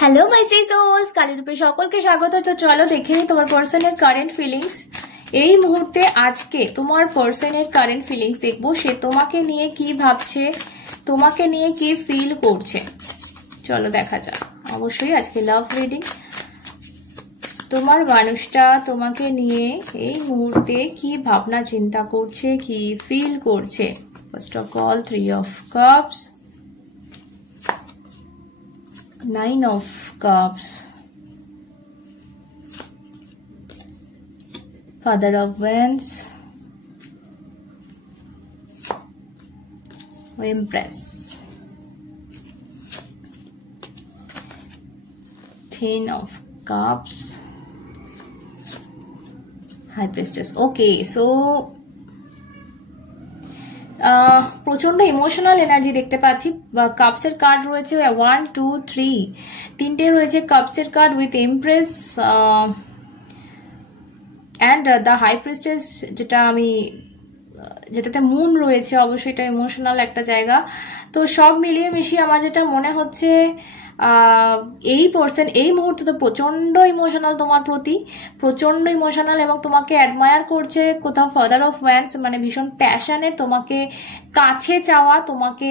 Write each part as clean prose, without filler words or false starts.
Hello my three sols, কালীরূপে সকলকে স্বাগত। তো চলো দেখে নিই তোমার পার্সনের কারেন্ট ফিলিংস এই মুহূর্তে। আজকে তোমার পার্সনের কারেন্ট ফিলিংস দেখবো, সে তোমাকে নিয়ে কি ভাবছে, তোমাকে নিয়ে কি ফিল করছে। চলো দেখা যাক। অবশ্যই আজকে লাভ রিডিং। তোমার মানুষটা তোমাকে নিয়ে এই মুহূর্তে কি ভাবনা চিন্তা করছে, কি ফিল করছে। First of all 3 of Cups, 9 of Cups, Father of Wands, Empress, 10 of Cups, High Priestess. Okay, so প্রচন্ড ইমোশনাল এনার্জি দেখতে পাচ্ছি। কাপসের কার্ড রয়েছে 1 2 3, তিনটে রয়েছে কাপসের card with empress and the high priestess, যেটাতে মুন রয়েছে। অবশ্যই এটা ইমোশনাল একটা জায়গা। তো সব মিলিয়ে মিশিয়ে আমার যেটা মনে হচ্ছে, এই পার্সন এই মুহূর্তে তো প্রচন্ড ইমোশনাল তোমার প্রতি, প্রচন্ড ইমোশনাল, এবং তোমাকে অ্যাডমায়ার করছে। কোথাও ফাদার অফ ওয়ান্স, মানে ভীষণ প্যাশনের, তোমাকে কাছে চাওয়া, তোমাকে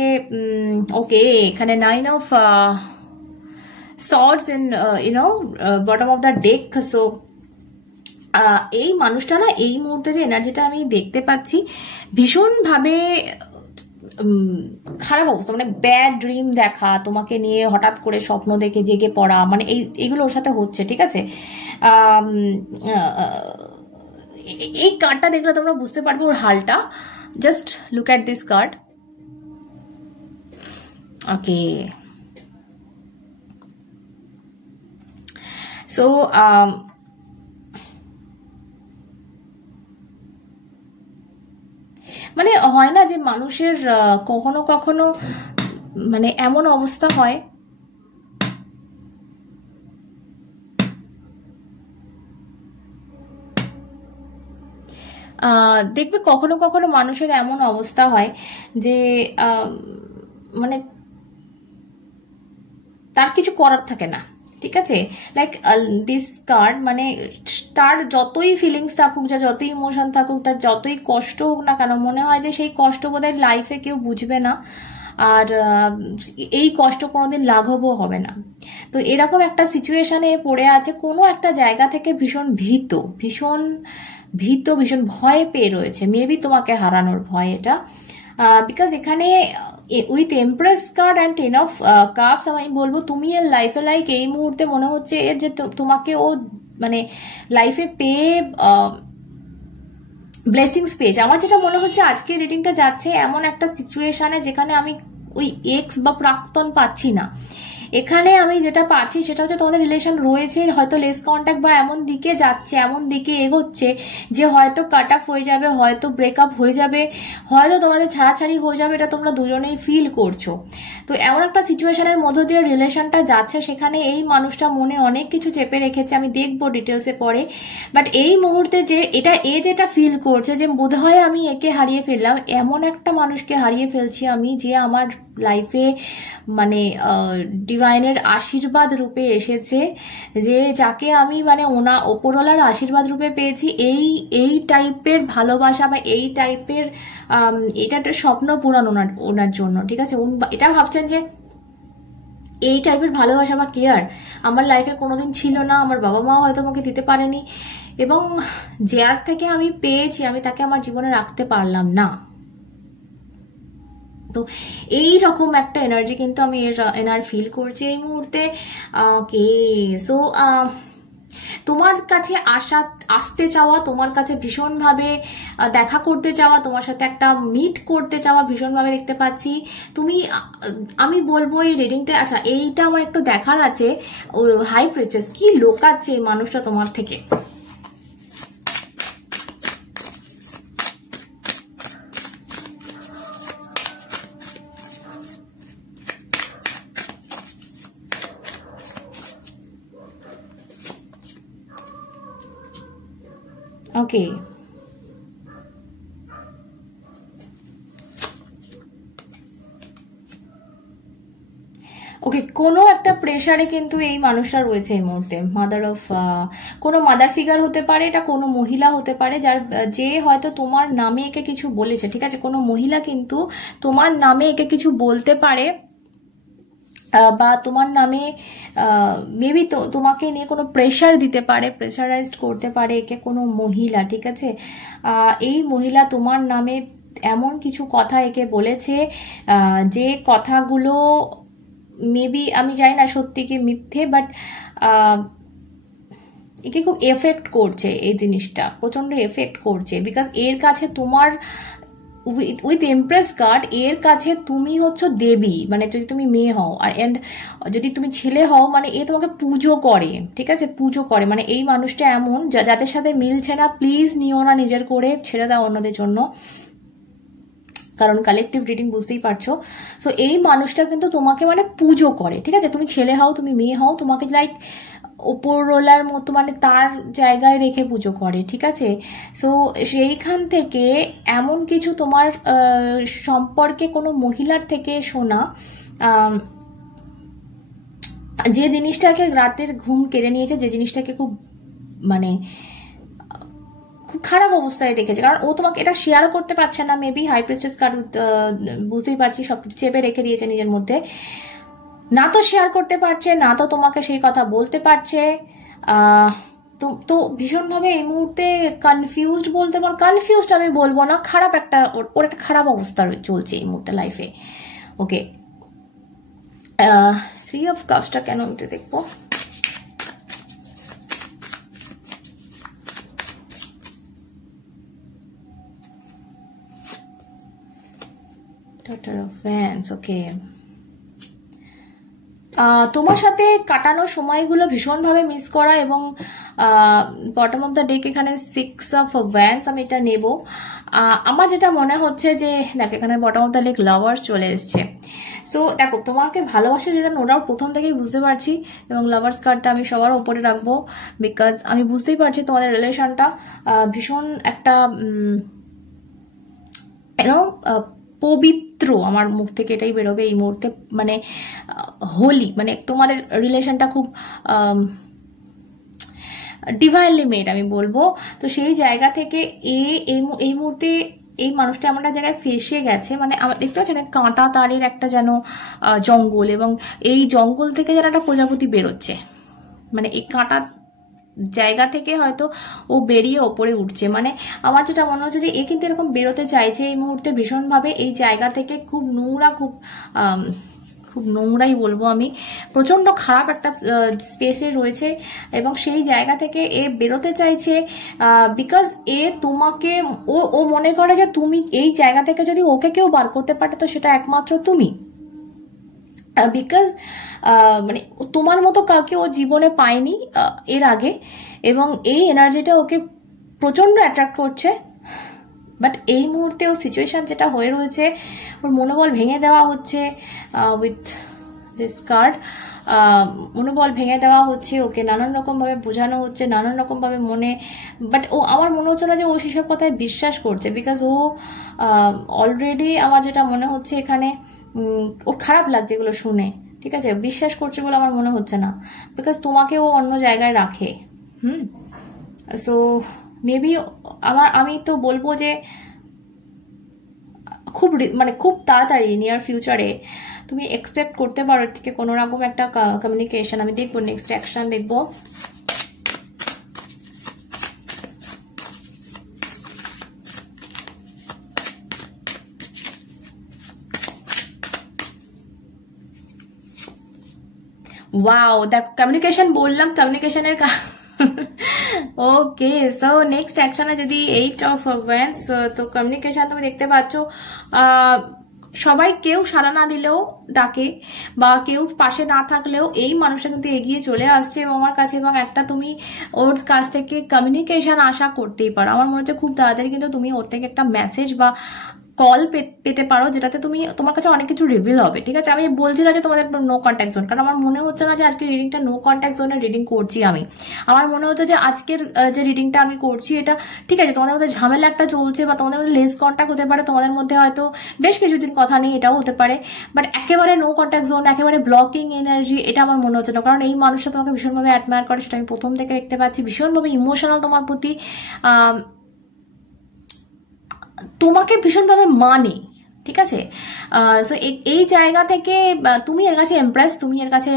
ওকে। এখানে 9 of swords in bottom of the deck. So এই মানুষটা না, এই মুহূর্তে যে এনার্জিটা আমি দেখতে পাচ্ছি, ভীষণভাবে খারাপ অবস্থা, মানে ব্যাড ড্রিম দেখা, তোমাকে নিয়ে হঠাৎ করে স্বপ্ন দেখে জেগে পড়া, মানে এইগুলো ওর সাথে হচ্ছে। ঠিক আছে, এই কার্ডটা দেখলে তোমরা বুঝতে পারবে ওর হালটা। Just look at this card. Okay, so মানে হয় না যে মানুষের কখনো কখনো মানে এমন অবস্থা হয়, দেখবে কখনো কখনো মানুষের এমন অবস্থা হয় যে মানে তার কিছু করার থাকে না। ঠিক আছে, লাইক দিস কার্ড, মানে তার যতই ফিলিংস থাকুক, যা যতই ইমোশন থাকুক, তার যতই কষ্ট হোক না কেন, মনে হয় যে সেই কষ্ট বোধহয় লাইফে কেউ বুঝবে না, আর এই কষ্ট কোনোদিন লাঘবও হবে না। তো এরকম একটা সিচুয়েশনে পড়ে আছে, কোনো একটা জায়গা থেকে ভীষণ ভীত, ভীষণ ভয় পেয়ে রয়েছে। মেবি তোমাকে হারানোর ভয় এটা, বিকজ এখানে with empress card and 10 of cups, আমি বলবো তুমি এর লাইফে লাইক এই মুহূর্তে মনে হচ্ছে এর যে তোমাকে ও মানে লাইফে পেয়ে ব্লেসিংস পেয়েছে। আমার যেটা মনে হচ্ছে আজকে রিডিংটা যাচ্ছে এমন একটা সিচুয়েশনে যেখানে আমি ওই এক্স বা প্রাক্তন পাচ্ছি না। এখানে আমি যেটা পাচ্ছি সেটা হচ্ছে তোমাদের রিলেশন রয়েছে, হয়তো লেস কন্ট্যাক্ট বা এমন দিকে যাচ্ছে, এমন দিকে এগোচ্ছে যে হয়তো কাট অফ হয়ে যাবে, হয়তো ব্রেকআপ হয়ে যাবে, হয়তো তোমাদের ছাড়াছাড়ি হয়ে যাবে, এটা তোমরা দুজনেই ফিল করছো। তো এমন একটা সিচুয়েশনের মধ্য দিয়ে রিলেশনটা যাচ্ছে, সেখানে এই মানুষটা মনে অনেক কিছু চেপে রেখেছে, আমি দেখবো ডিটেলসে পরে। বাট এই মুহূর্তে যে যেটা ফিল করছে যে বোধহয় আমি একে হারিয়ে ফেললাম, এমন একটা মানুষকে হারিয়ে ফেলছি আমি, যে আমার লাইফে মানে ডিভাইনের আশীর্বাদ রূপে এসেছে, যে যাকে আমি মানে ওপরওয়ালার আশীর্বাদ রূপে পেয়েছি। এই টাইপের ভালোবাসা বা এই টাইপের এটা একটা স্বপ্ন পূরণ ওনার জন্য। ঠিক আছে, এটা ভাবছেন যে এই টাইপের ভালোবাসা বা কেয়ার আমার লাইফে কোনোদিন ছিল না, আমার বাবা মাও হয়তো আমাকে দিতে পারেনি, এবং যার থেকে আমি পেয়েছি আমি তাকে আমার জীবনে রাখতে পারলাম না। তো এই রকম একটা এনার্জি কিন্তু আমি এনার ফিল করছি এই মুহূর্তে। ওকে, সো তোমার কাছে আসতে চাওয়া, তোমার কাছে ভীষণভাবে দেখা করতে চাওয়া, তোমার সাথে একটা মিট করতে চাওয়া ভীষণভাবে দেখতে পাচ্ছি। আমি বলবো এই রিডিংটা, আচ্ছা এইটা আমার একটু দেখার আছে, হাই প্রিস্টেস কি লোকাচ্ছে এই মানুষটা তোমার থেকে। ওকে, ওকে, কোনো একটা প্রেসারে কিন্তু এই মানুষটা রয়েছে এই মুহূর্তে। মাদার অফ, কোনো মাদার ফিগার হতে পারে, এটা কোনো মহিলা হতে পারে যে হয়তো তোমার নামে একে কিছু বলেছে, ঠিক আছে? কোনো মহিলা কিন্তু তোমার নামে একে কিছু বলতে পারে, বা তোমার নামে মেবি তো তোমাকে নিয়ে কোনো প্রেশার দিতে পারে, প্রেশারাইজড করতে পারে একে কোনো মহিলা, ঠিক আছে? এই মহিলা তোমার নামে এমন কিছু কথা একে বলেছে যে কথাগুলো মেবি, আমি জানি না সত্যি কি মিথ্যে, বাট একে খুব এফেক্ট করছে, এই জিনিসটা প্রচন্ড এফেক্ট করছে। বিকজ এর কাছে তোমার উইথ এমপ্রেস কার্ড, এর কাছে তুমি হচ্ছে দেবী, মানে যদি তুমি মেয়ে হও, আর এন্ড যদি তুমি ছেলে হও, মানে এ তোমাকে পুজো করে, ঠিক আছে? পুজো করে, মানে এই মানুষটা এমন যাদের সাথে মিলছে না প্লিজ নিও না নিজের করে, ছেড়ে দাও অন্যদের জন্য, কারণ কালেকটিভ রিডিং বুঝতেই পারছো। সো এই মানুষটা কিন্তু তোমাকে মানে পুজো করে, ঠিক আছে? তুমি ছেলে হও, তুমি মেয়ে হও, তোমাকে লাইক ওপরওয়ালার মতো, মানে তার জায়গায় রেখে পুজো করে, ঠিক আছে? সো সেইখান থেকে এমন কিছু তোমার সম্পর্কে কোনো মহিলার থেকে শোনা, যে জিনিসটাকে রাতের ঘুম কেড়ে নিয়েছে, যে জিনিসটাকে খুব মানে খুব খারাপ অবস্থায় রেখেছে, কারণ ও তোমাকে এটা শেয়ারও করতে পারছে না। মেবি হাই প্রেস্টেস কার্ড, বুঝতেই পারছি সবকিছু চেপে রেখে দিয়েছে নিজের মধ্যে, না তো শেয়ার করতে পারছে, না তো তোমাকে সেই কথা বলতে পারছে। তো ভীষণভাবে এই মুহূর্তে কনফিউজড বলতে পারো, কনফিউজড আমি বলবো না, খারাপ একটা, ওর একটা খারাপ অবস্থা চলছে এই মুহূর্তে লাইফে। ওকে, 3 অফ কাপসটা কেন আমি দেখবো। Daughter of Wands, ওকে। তোমার সাথে কাটানো সময়গুলো ভীষণভাবে মিস করা, এবং বটম অফ দ্য ডেক এখানে 6 অফ ওয়ান্স, আমি এটা নেব। আমার যেটা মনে হচ্ছে যে দেখো এখানে bottom of the deck lovers চলে এসছে। সো দেখো তোমাকে ভালোবাসে যেটা নো ডাউট প্রথম থেকেই বুঝতে পারছি, এবং লাভার্স কার্ডটা আমি সবার উপরে রাখবো, বিকজ আমি বুঝতেই পারছি তোমাদের রিলেশনটা ভীষণ একটা পবিত্র, আমার মুখ থেকে এটাই বেরোবে এই মুহূর্তে, মানে হোলি, মানে তোমাদের রিলেশনটা খুব ডিভাইনলি মেড আমি বলবো। তো সেই জায়গা থেকে এই মুহূর্তে এই মানুষটা এমন একটা জায়গায় ফেসে গেছে, মানে আমার দেখতে পাচ্ছেন কাঁটা তারের একটা যেন জঙ্গল, এবং এই জঙ্গল থেকে যেন একটা প্রজাপতি বেরোচ্ছে, মানে এই কাঁটা জায়গা থেকে হয়তো ও বেরিয়ে ওপরে উঠছে। মানে আমার যেটা মনে হচ্ছে যে এ কিন্তু এরকম বেরোতে চাইছে এই মুহূর্তে ভীষণভাবে, এই জায়গা থেকে খুব নোংরা, খুব নোংরাই বলবো আমি, প্রচন্ড খারাপ একটা স্পেসে রয়েছে, এবং সেই জায়গা থেকে এ বেরোতে চাইছে। বিকজ এ তোমাকে, ও মনে করে যে তুমি এই জায়গা থেকে যদি ওকে কেউ বার করতে পারে তো সেটা একমাত্র তুমি, বিকজ মানে তোমার মতো কাউকে ও জীবনে পায়নি এর আগে, এবং এই এনার্জিটা ওকে প্রচন্ড অ্যাট্রাক্ট করছে। বাট এই মুহূর্তে ও সিচুয়েশন যেটা হয়ে রয়েছে, ওর মনোবল ভেঙে দেওয়া হচ্ছে উইথ দিস কার্ড, মনোবল ভেঙে দেওয়া হচ্ছে, ওকে নানান রকমভাবে বোঝানো হচ্ছে, নানান রকমভাবে মনে, বাট ও আমার মনে হচ্ছে না যে ও সেসব কথায় বিশ্বাস করছে, বিকজ ও অলরেডি, আমার যেটা মনে হচ্ছে এখানে ওর খারাপ লাগছে এগুলো শুনে, ঠিক আছে? বিশ্বাস করছে বলে আমার মনে হচ্ছে না, বিকজ তোমাকে ও অন্য জায়গায় রাখে। সো মেবি আমি তো বলবো যে খুব তাড়াতাড়ি নিয়ার ফিউচারে তুমি এক্সপেক্ট করতে পারো এর থেকে কোনো রকম একটা কমিউনিকেশন। আমি দেখবো নেক্সট অ্যাকশন দেখবো। ওয়াও, দেখো কমিউনিকেশন বললাম, কমিউনিকেশনের ওকে। সো নেক্সট অ্যাকশনে যদি 8 অফ ওয়ান্স, তো কমিউনিকেশন তুমি দেখতে পাচ্ছ, সবাই কেউ সাড়া না দিলেও ডাকে, বা কেউ পাশে না থাকলেও এই মানুষটা কিন্তু এগিয়ে চলে আসছে আমার কাছে, এবং একটা তুমি ওর কাছ থেকে কমিউনিকেশন আশা করতেই পারো। আমার মনে হচ্ছে খুব তাড়াতাড়ি কিন্তু তুমি ওর থেকে একটা মেসেজ বা কল পেতে পারো, যেটাতে তুমি তোমার কাছে অনেক কিছু রিভিল হবে। ঠিক আছে, আমি বলছি না যে তোমাদের নো কন্ট্যাক্ট জোন, কারণ আমার মনে হচ্ছে না যে আজকের রিডিংটা নো কন্ট্যাক্ট জোনের রিডিং করছি আমি। আমার মনে হচ্ছে যে আজকের যে রিডিংটা আমি করছি এটা ঠিক আছে, তোমাদের মধ্যে ঝামেলা একটা চলছে বা তোমাদের মধ্যে লেস কন্ট্যাক্ট হতে পারে, তোমাদের মধ্যে হয়তো বেশ কিছুদিন কথা নেই, এটাও হতে পারে। বাট একেবারে নো কন্ট্যাক্ট জোন, একেবারে ব্লকিং এনার্জি, এটা আমার মনে হচ্ছে না। কারণ এই মানুষটা তোমাকে ভীষণভাবে অ্যাডমায়ার করে, সেটা আমি প্রথম থেকে দেখতে পাচ্ছি। ভীষণভাবে ইমোশনাল তোমার প্রতি, তোমাকে ভীষণভাবে মানে। ঠিক আছে, সো এই জায়গা থেকে তুমি এর কাছে এমপ্রেস, তুমি এর কাছে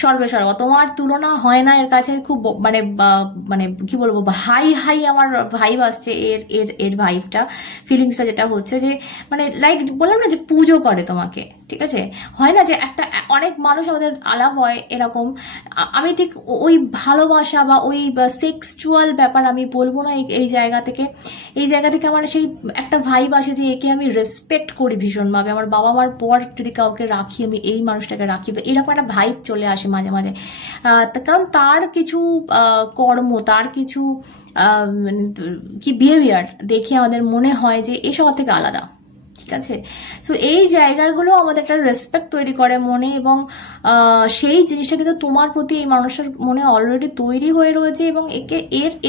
সর্বেসর্বা, তোমার তুলনা হয় না এর কাছে। খুব মানে মানে কি বলবো, হাই হাই আমার ভাইব আসছে এর এর এর ভাইবটা, ফিলিংসটা যেটা হচ্ছে যে মানে লাইক বললাম না যে পুজো করে তোমাকে। ঠিক আছে, হয় না যে একটা অনেক মানুষ আমাদের আলাপ হয় এরকম, আমি ঠিক ওই ভালোবাসা বা ওই সেক্সুয়াল ব্যাপার আমি বলবো না এই জায়গা থেকে। এই জায়গা থেকে আমার সেই একটা ভাইব আসে যে একে আমি রেসপেক্ট করি ভীষণভাবে, আমার বাবা মার পর যদি কাউকে রাখি আমি এই মানুষটাকে রাখি, বা এরকম একটা ভাইব চলে আসে মাঝে মাঝে। কারণ তার কিছু কর্ম, তার কিছু কি বিহেভিয়ার দেখে আমাদের মনে হয় যে এসব থেকে আলাদা। ঠিক আছে, সো এই জায়গাগুলো আমাদের একটা রেসপেক্ট তৈরি করে মনে, এবং সেই জিনিসটা কিন্তু তোমার প্রতি এই মানুষের মনে অলরেডি তৈরি হয়ে রয়েছে, এবং একে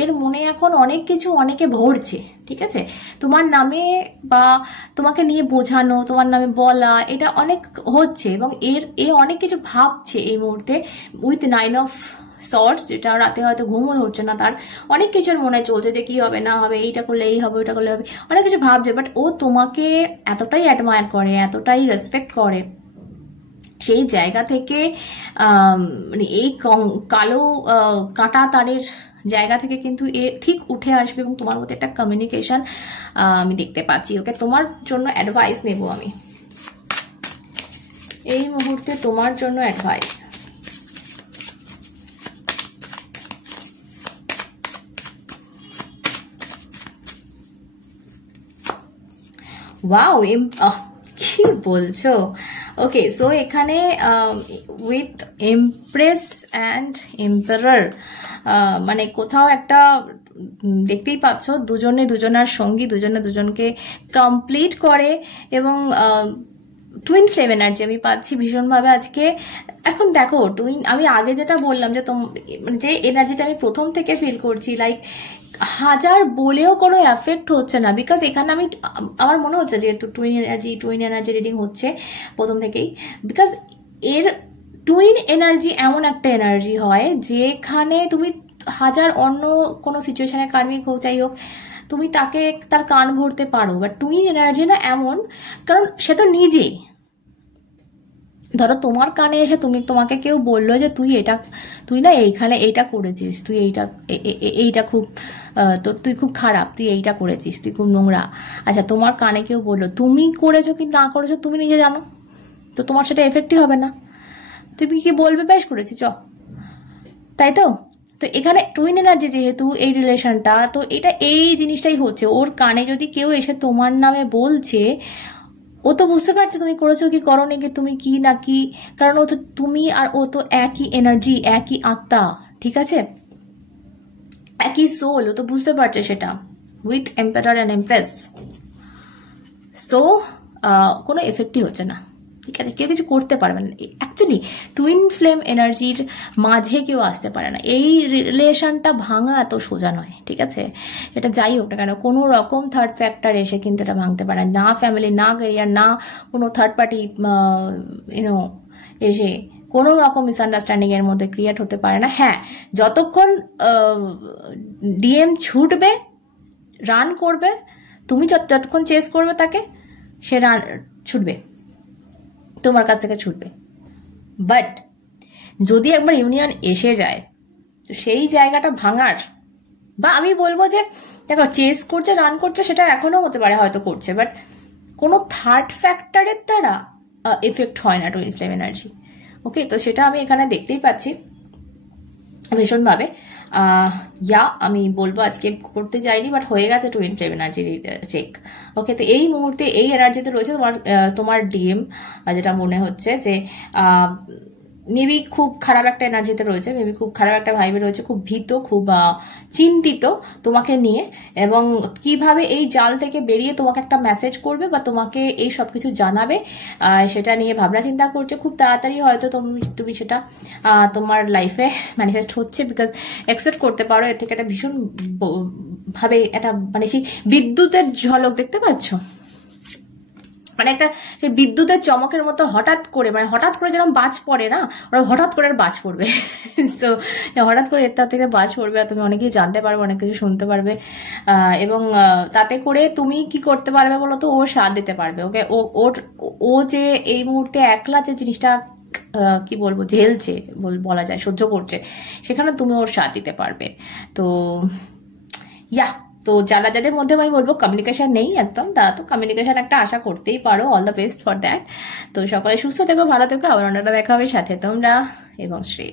এর মনে এখন অনেক কিছু অনেকে ভরছে। ঠিক আছে, তোমার নামে বা তোমাকে নিয়ে বোঝানো, তোমার নামে বলা, এটা অনেক হচ্ছে, এবং এ অনেক কিছু ভাবছে এই মুহূর্তে উইথ 9 অফ সর্টস, যেটা রাতে হয়তো ঘুমও হচ্ছে না, তার অনেক কিছুর মনে চলছে যে কি হবে না হবে, এইটা করলে এই হবে, ওইটা করলে হবে, অনেক কিছু ভাবছে। বাট ও তোমাকে এতটাই অ্যাডমায়ার করে, এতটাই রেসপেক্ট করে, সেই জায়গা থেকে মানে এই কালো কাঁটা তারের জায়গা থেকে কিন্তু এ ঠিক উঠে আসবে, এবং তোমার মধ্যে একটা কমিউনিকেশন আমি দেখতে পাচ্ছি। ওকে, তোমার জন্য অ্যাডভাইস নেব আমি এই মুহূর্তে, তোমার জন্য অ্যাডভাইস। ওয়াও, কি বলছো? ওকে, সো এখানে উইথ এমপ্রেস অ্যান্ড এম্পারার, মানে কোথাও একটা দেখতেই পাচ্ছ দুজনে দুজনার সঙ্গী, দুজনে দুজনকে কমপ্লিট করে, এবং টুইন ফ্লেম এনার্জি আমি পাচ্ছি ভীষণভাবে আজকে। এখন দেখো টুইন, আমি আগে যেটা বললাম যে যে এনার্জিটা আমি প্রথম থেকে ফিল করছি, লাইক হাজার বলেও কোনো এফেক্ট হচ্ছে না, বিকজ এখানে আমার মনে হচ্ছে যেহেতু টুইন এনার্জি রিডিং হচ্ছে প্রথম থেকেই, বিকজ এর টুইন এনার্জি এমন একটা এনার্জি হয় যেখানে তুমি হাজার অন্য কোনো সিচুয়েশনে কার্মিক হোক যাই হোক, তুমি তাকে তার কান ভরতে পারো। বাট টুইন এনার্জি না এমন, কারণ সে তো নিজেই, ধরো তোমার কানে এসে তোমাকে কেউ বললো যে তুই না এইখানে এইটা করেছিস, তুই এইটা খুব তুই খুব খারাপ, তুই এইটা করেছিস, তুই খুব নোংরা। আচ্ছা, তোমার কানে কেউ বললো, তুমি করেছো কি না করেছো তুমি নিজে জানো, তো তোমার সেটা এফেক্টই হবে না, তুমি কি বলবে বেশ করেছি তাই তো। তো এখানে টুইন এনার্জি যেহেতু এই রিলেশনটা, তো এটা এই জিনিসটাই হচ্ছে, ওর কানে যদি কেউ এসে তোমার নামে বলছে, ও তো বুঝতে পারছে তুমি করেছো কি করোনি কি, তুমি কি না কি, কারণ ও তো তুমি আর ও তো একই এনার্জি, একই আত্মা। ঠিক আছে, একই সোল, ও তো বুঝতে পারছে সেটা with emperor and empress. So কোনো এফেক্টই হচ্ছে না। ঠিক আছে, কেউ কিছু করতে পারবে না। অ্যাকচুয়ালি টুইন ফ্লেম এনার্জির মাঝে কেউ আসতে পারে না, এই রিলেশনটা ভাঙা এত সোজা নয়। ঠিক আছে, এটা যাই হোক না কেন, কোনো রকম থার্ড ফ্যাক্টর এসে কিন্তু এটা ভাঙতে পারে না, ফ্যামিলি, না ক্যারিয়ার, না কোনো থার্ড পার্টি এসে কোনো রকম মিসআন্ডারস্ট্যান্ডিং এর মধ্যে ক্রিয়েট হতে পারে না। হ্যাঁ, যতক্ষণ ডিএম ছুটবে, রান করবে, তুমি যতক্ষণ চেস করবে তাকে, সে রান ছুটবে, তোমার কাছ থেকে ছুটবে। বাট যদি একবার ইউনিয়ন এসে যায়, তো সেই জায়গাটা ভাঙার, বা আমি বলবো যে দেখো চেস করছে, রান করছে, সেটা এখনো হতে পারে হয়তো করছে, বাট কোনো থার্ড ফ্যাক্টরের দ্বারা এফেক্ট হয় না টুইন ফ্লেম এনার্জি। ওকে, তো সেটা আমি এখানে দেখতেই পাচ্ছি ভীষণভাবে। আমি বলবো আজকে করতে যাইনি, বাট হয়ে গেছে টুইন ফ্লেম এনার্জি চেক। ওকে, তো এই মুহূর্তে এই এনার্জিতে রয়েছে তোমার ডিএম, যেটা মনে হচ্ছে যে মেবি খুব খারাপ একটা এনার্জিতে রয়েছে, মেবি খুব খারাপ একটা ভাইবে রয়েছে, খুব ভীত, খুব চিন্তিত তোমাকে নিয়ে, এবং কিভাবে এই জাল থেকে বেরিয়ে তোমাকে একটা মেসেজ করবে বা তোমাকে এই সব কিছু জানাবে সেটা নিয়ে ভাবনা চিন্তা করছে। খুব তাড়াতাড়ি হয়তো তুমি সেটা তোমার লাইফে ম্যানিফেস্ট হচ্ছে, বিকজ এক্সপেক্ট করতে পারো এর থেকে একটা ভীষণ ভাবে একটা মানে সেই বিদ্যুতের ঝলক দেখতে পাচ্ছ, মানে একটা সেই বিদ্যুতের চমকের মতো হঠাৎ করে, মানে হঠাৎ করে যেরকম বাজ পড়ে না, ওরা হঠাৎ করে বাজ পড়বে। তো হঠাৎ করে এর থেকে বাজ পড়বে, আর তুমি অনেক কিছু জানতে পারবে, অনেক কিছু শুনতে পারবে, এবং তাতে করে তুমি কি করতে পারবে বলো তো, ও সাথ দিতে পারবে ওকে। ও যে এই মুহূর্তে একলা যে জিনিসটা কি বলবো ঝেলছে বলা যায়, সহ্য করছে, সেখানে তুমি ওর সাথ দিতে পারবে। তো ইয়া, তো যাদের মধ্যে আমি বলবো কমিউনিকেশন নেই একদম, তারা তো কমিউনিকেশন একটা আশা করতেই পারো। All the best for that. তো সকলে সুস্থ থেকো, ভালো থেকো, আবার অন্যটা দেখা হবে, সাথে তোমরা এবং শ্রী।